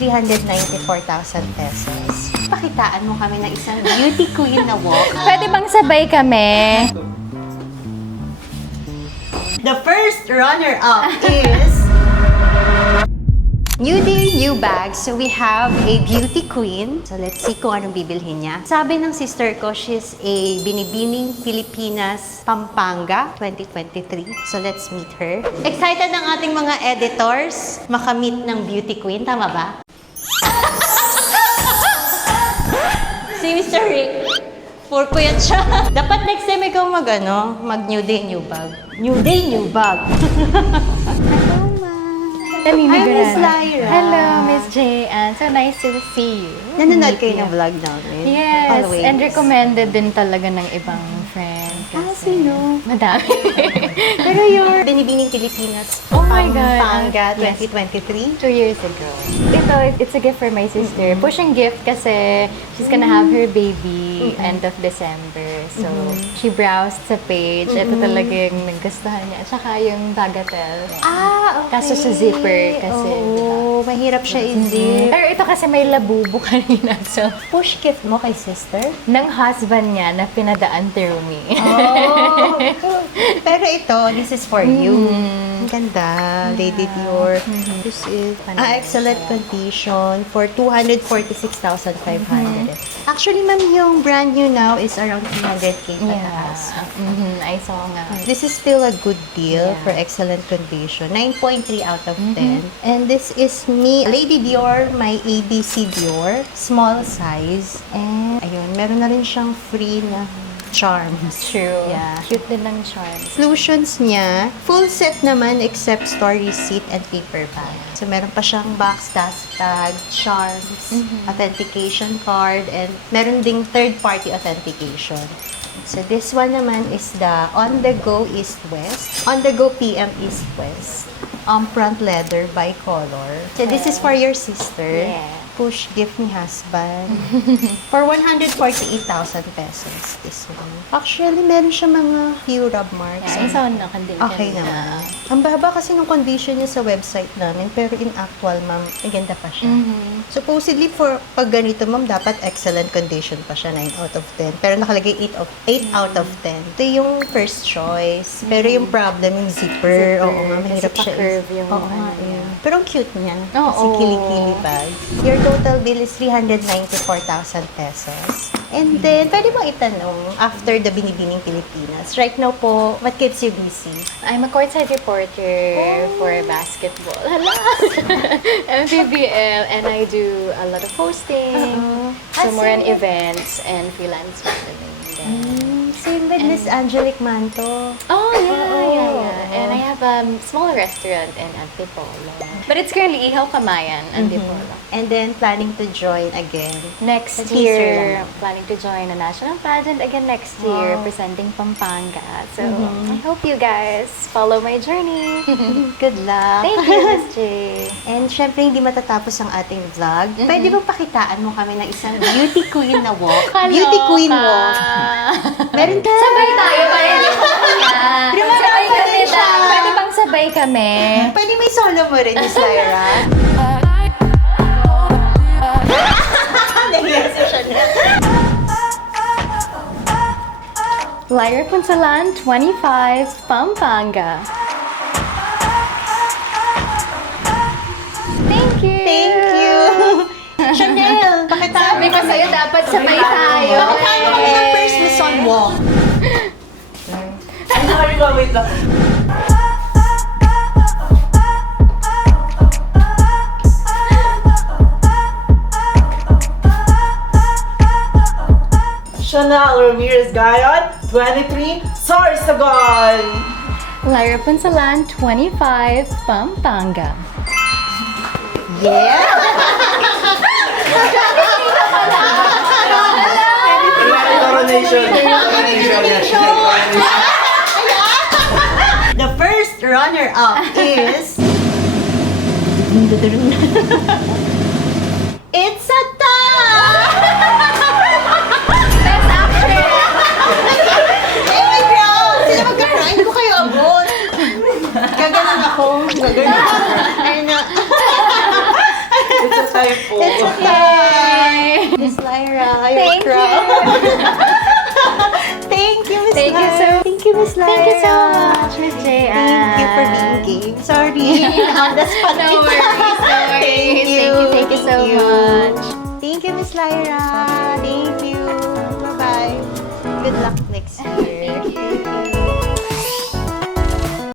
394,000 pesos. Pakitaan mo kami ng isang beauty queen na walk. Pwede bang sabay kami? The first runner-up is New Day, New Bag. So we have a beauty queen. So let's see kung anong bibilhin niya. Sabi ng sister ko, she's a Binibining Pilipinas, Pampanga, 2023. So let's meet her. Excited ang ating mga editors makamit ng beauty queen. Tama ba? Si Mr. Rick. Purpuyat siya. Dapat next time ikaw mag New Day, New Bag. New Day, New Bag. Hi, Miss Lyra. Hello, Miss J.Ann. So nice to see you. Nanonood kayo ng vlog namin? Yes, Always. and recommended din talaga ng ibang friends. Sino? Madami. Pero yung Binibining Pilipinas, Oh my God. Pampanga, Yes. 2023. 2 years ago. It's a gift for my sister. Pushing gift kasi she's gonna have her baby end of December. So, she browsed sa page. Ito talaga yung nagustuhan niya. Tsaka yung bagatelle. Ah, okay. Kaso sa zipper kasi, Oo, mahirap siya i-zip. Pero ito kasi may labubo kanina. So, Push gift mo kay sister? ng husband niya na pinadaan through me. Oh. Pero ito, this is for you. Ang ganda, Lady Dior. This is excellent condition for 246,500. Actually, ma'am, yung brand new now is around 300K pataas. I saw nga. This is still a good deal Yeah. for excellent condition. 9.3 out of 10. And this is me, Lady Dior, my ABC Dior, small size. And ayun, meron na rin siyang free na charms. True. Yeah. Cute din ng charms. Solutions niya, full set naman except store receipt and paper bag. So, meron pa siyang box, dust bag, charms, authentication card, and meron ding third-party authentication. So, this one naman is the On-the-Go East-West. On-the-Go PM East-West. Front leather bicolor. So, this is for your sister. Yeah. Push gift ni husband. For 148,000 pesos, this one. Actually, meron siya mga few rub marks. Yeah, I saw na kandil Okay naman. Ang baba kasi ng condition niya sa website namin, pero in actual, ma'am, maganda pa siya. Supposedly, for pag ganito, ma'am, dapat excellent condition pa siya, 9 out of 10. Pero nakalagay 8 out of 10. Ito yung first choice. Pero yung problem, yung zipper. Oo nga, mahirap Kasi siya. pa-curve yung Oo ano nga, niya. Pero ang cute niya. Oo. Si Kili-Kili bag. Your total bill is 394,000 pesos. And then, pwede mo itanong, after the Binibining Pilipinas, right now po, what keeps you busy? I'm a courtside reporter for basketball. Hala! MPBL, and I do a lot of hosting. So more on events and freelance modeling. Same with Miss Angelic Manto. Oh, yeah. And I have a small restaurant in Antipolo. But it's currently Ihaw Kamayan, Antipolo. And then, planning to join again. Next Teaser year, lang. planning to join a national pageant again next year, presenting Pampanga. So, I hope you guys follow my journey. Good luck. Thank you, Miss J. And syempre, hindi matatapos ang ating vlog. Pwede mo pakitaan mo kami ng isang beauty queen na walk? Beauty queen walk. Meron ka. Sabay tayo pa rin yung Sabay pa kami din siya. Pwede bang sabay kami? Pwede may solo mo rin, Miss Lyra. Lyra Punsalan, 25, Pampanga. Thank you! Thank you! Chanel, pakitaan Sabi ko sa'yo, dapat sabay tayo. Pakitaan mo kami ng first Miss on walk. Ay, sorry ba? Wait lang. Chanel Ramirez Gayon, 23, Sorsogon! Lyra Punsalan, 25, Pampanga. Yeah! The first runner-up is... It's a tie! Best actress! Oh my God! Sino magkakaroon? Hindi ko kayo abot. Gaganon ako. Gaganon. Ayun na. It's a type po. It's okay. Miss Lyra, you're Thank proud. Thank you, Miss Thank you Lyra. so- Thank you, Miss Lyra. Thank you so much, Miss J. Thank you for being game. Sorry, on the spot No kita. worries, no worries. Thank you so much. Thank you, Miss Lyra. Thank you. Bye-bye. Good luck.